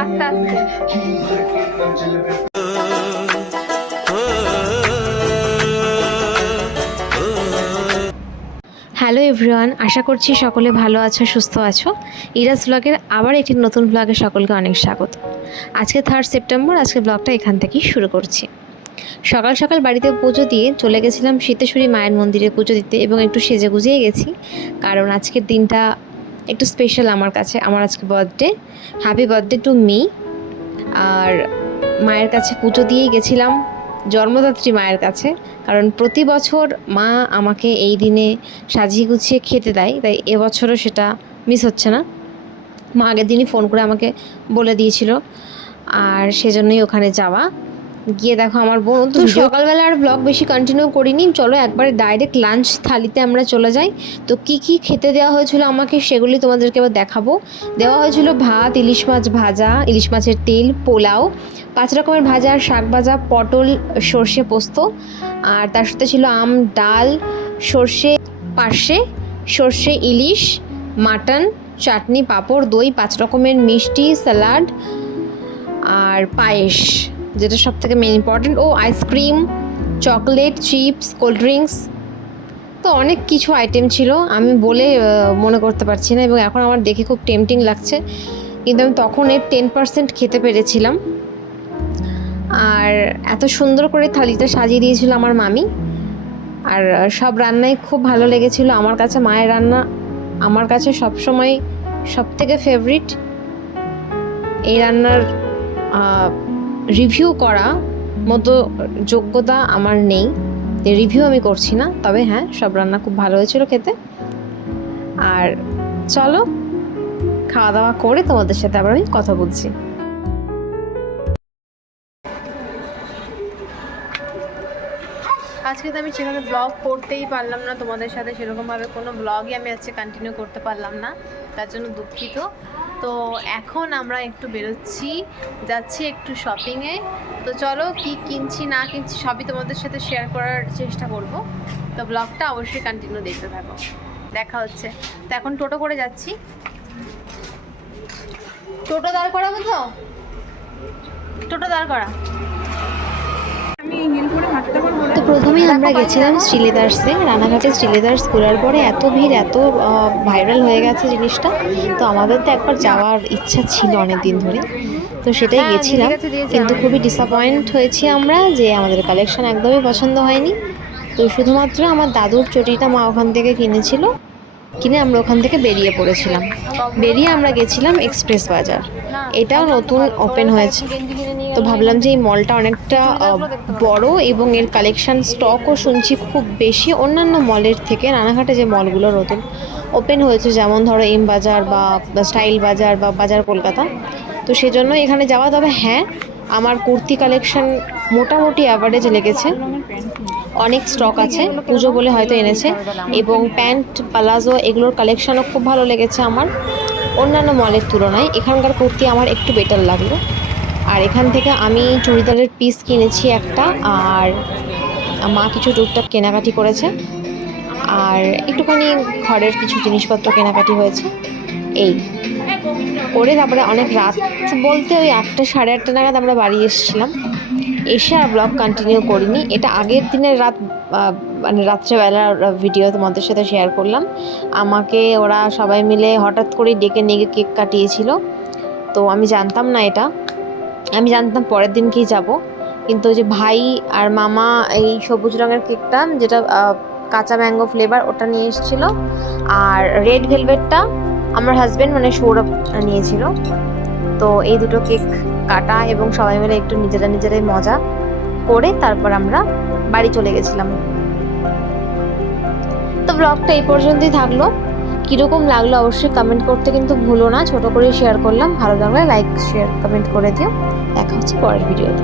আস্তে আস্তে। Hello everyone, আশা করছি সকলে ভালো আছো, সুস্থ আছো। ইরাজ ব্লগের আবার একটি নতুন ব্লগে সকলকে অনেক স্বাগত। আজকে 3 সেপ্টেম্বর, আজকে ব্লগটা এখান থেকেই শুরু করছি। সকাল সকাল বাড়িতে পুজো দিয়ে চলে গেছিলাম সিদ্ধেশ্বরী মায়ের মন্দিরে পুজো দিতে, এবং একটু সেজে গুজিয়ে গেছি, কারণ আজকের দিনটা একটু স্পেশাল আমার কাছে। আমার আজকে birthday, happy birthday to me. আর মায়ের কাছে পুজো দিয়েই গেছিলাম, জন্মদাত্রী মায়ের কাছে, কারণ প্রতি বছর মা আমাকে এই দিনে সাজিয়ে গুছিয়ে খেতে দেয়, তাই এবছরও সেটা মিস হচ্ছে না। মা আগের দিনই ফোন করে আমাকে বলে দিয়েছিল, আর সেজন্যই ওখানে যাওয়া। গিয়ে দেখো আমার বোন তো সকালবেলা আর ব্লগ বেশি কন্টিনিউ করিনি, চলো একবারে ডাইরেক্ট লাঞ্চ থালিতে আমরা চলে যাই। তো কি কি খেতে দেওয়া হয়েছিল আমাকে সেগুলি তোমাদেরকে এবার দেখাবো। দেওয়া হয়েছিল ভাত, ইলিশ মাছ ভাজা, ইলিশ মাছের তেল, পোলাও, 5 রকমের ভাজা, শাক ভাজা, পটল সর্ষে পোস্ত, আর তার সাথে ছিল আম, ডাল, সর্ষে পার্শে, সর্ষে ইলিশ, মাটন, চাটনি, পাঁপড়, দই, 5 রকমের মিষ্টি, স্যালাড, আর পায়েস, যেটা সব থেকে মেন ইম্পর্টেন্ট, ও ice cream, chocolate, chips, cold drinks. তো অনেক কিছু আইটেম ছিল, আমি বলে মনে করতে পারছি না, এবং এখন আমার দেখে খুব টেম্পটিং লাগছে, কিন্তু আমি তখন এর 10% খেতে পেরেছিলাম। আর এত সুন্দর করে থালিটা সাজিয়ে দিয়েছিল আমার মামি, আর সব রান্নাই খুব ভালো লেগেছিল আমার কাছে। মায়ের রান্না আমার কাছে সবসময় সব থেকে ফেভারিট। এই রান্নার রিভিউ করা মতো যোগ্যতা আমার নেই, রিভিউ আমি করছি না, তবে হ্যাঁ, সব রান্না খুব ভালো হয়েছিল খেতে। আর চলো খাওয়া দাওয়া করে তোমাদের সাথে আবার আমি কথা বলছি। আজকে তো আমি সেভাবে ব্লগ করতেই পারলাম না তোমাদের সাথে, সেরকমভাবে কোনো ব্লগই আমি আজকে কন্টিনিউ করতে পারলাম না, তার জন্য দুঃখিত। তো এখন আমরা একটু বেরোচ্ছি, যাচ্ছি একটু শপিংয়ে। তো চলো কি কিনছি না কিনছি সবই তোমাদের সাথে শেয়ার করার চেষ্টা করব, তো ব্লগটা অবশ্যই কন্টিনিউ দেখতে থাকো। দেখা হচ্ছে। তো এখন টোটো করে যাচ্ছি, টোটো দাঁড় করাবো, তো টোটো দাঁড় করা। তো প্রথমেই আমরা গেছিলাম শ্রীলেদার্সে, রানাঘাটে শ্রীলেদার্স ঘোরার পরে এত ভিড়, এত ভাইরাল হয়ে গেছে জিনিসটা, তো আমাদের তো একবার যাওয়ার ইচ্ছা ছিল অনেক দিন ধরে, তো সেটাই গেছিলাম। কিন্তু খুবই ডিসঅ্যাপয়েন্ট হয়েছি আমরা, যে আমাদের কালেকশন একদমই পছন্দ হয়নি। তো শুধুমাত্র আমার দাদুর চটিটা মা ওখান থেকে কিনেছিল, কিনে আমরা ওখান থেকে বেরিয়ে পড়েছিলাম। বেরিয়ে আমরা গেছিলাম এক্সপ্রেস বাজার, এটাও নতুন ওপেন হয়েছে। তো ভাবলাম যে এই মলটা অনেকটা বড়, এবং এর কালেকশান স্টকও শুনছি খুব বেশি অন্যান্য মলের থেকে। রানাঘাটে যে মলগুলো নতুন ওপেন হয়েছে, যেমন ধরো এম বাজার বা স্টাইল বাজার বা বাজার কলকাতা, তো সেজন্য এখানে যাওয়া। তবে হ্যাঁ, আমার কুর্তি কালেকশান মোটামুটি অ্যাভারেজ লেগেছে, অনেক স্টক আছে, পুজো বলে হয়তো এনেছে, এবং প্যান্ট, পালাজো এগুলোর কালেকশানও খুব ভালো লেগেছে আমার। অন্যান্য মলের তুলনায় এখানকার কুর্তি আমার একটু বেটার লাগলো। আর এখান থেকে আমি চুড়িদারের পিস কিনেছি একটা, আর মা কিছু টুকটাক কেনাকাটি করেছে, আর একটুখানি ঘরের কিছু জিনিসপত্র কেনাকাটি হয়েছে। এই করে তারপরে অনেক রাত, বলতে ওই 8টা সাড়ে 8টা নাগাদ আমরা বাড়ি এসেছিলাম। এসে আর ব্লগ কন্টিনিউ করিনি, এটা আগের দিনের রাত, মানে রাত্রেবেলার ভিডিও তোমাদের সাথে শেয়ার করলাম। আমাকে ওরা সবাই মিলে হঠাৎ করে ডেকে নিয়ে কেক কাটিয়েছিল, তো আমি জানতাম না এটা, আমি জানতাম পরের দিনকেই যাব। কিন্তু ওই যে ভাই আর মামা এই সবুজ রঙের কেকটা, যেটা কাঁচা ম্যাঙ্গো ফ্লেভার, ওটা নিয়ে এসেছিলো, আর রেড ভেলভেটটা আমার হাজব্যান্ড মানে সৌরভ নিয়েছিল। তো এই দুটো কেক কাটা, এবং সবাই মিলে একটু নিজেরাই মজা করে তারপর আমরা বাড়ি চলে গেছিলাম। তো ব্লগটা এই পর্যন্তই থাকলো, কীরকম লাগলো অবশ্যই কমেন্ট করতে কিন্তু ভুলো না। ছোট করে শেয়ার করলাম, ভালো লাগলে লাইক, শেয়ার, কমেন্ট করে দিও। দেখা হচ্ছে পরের ভিডিওতে।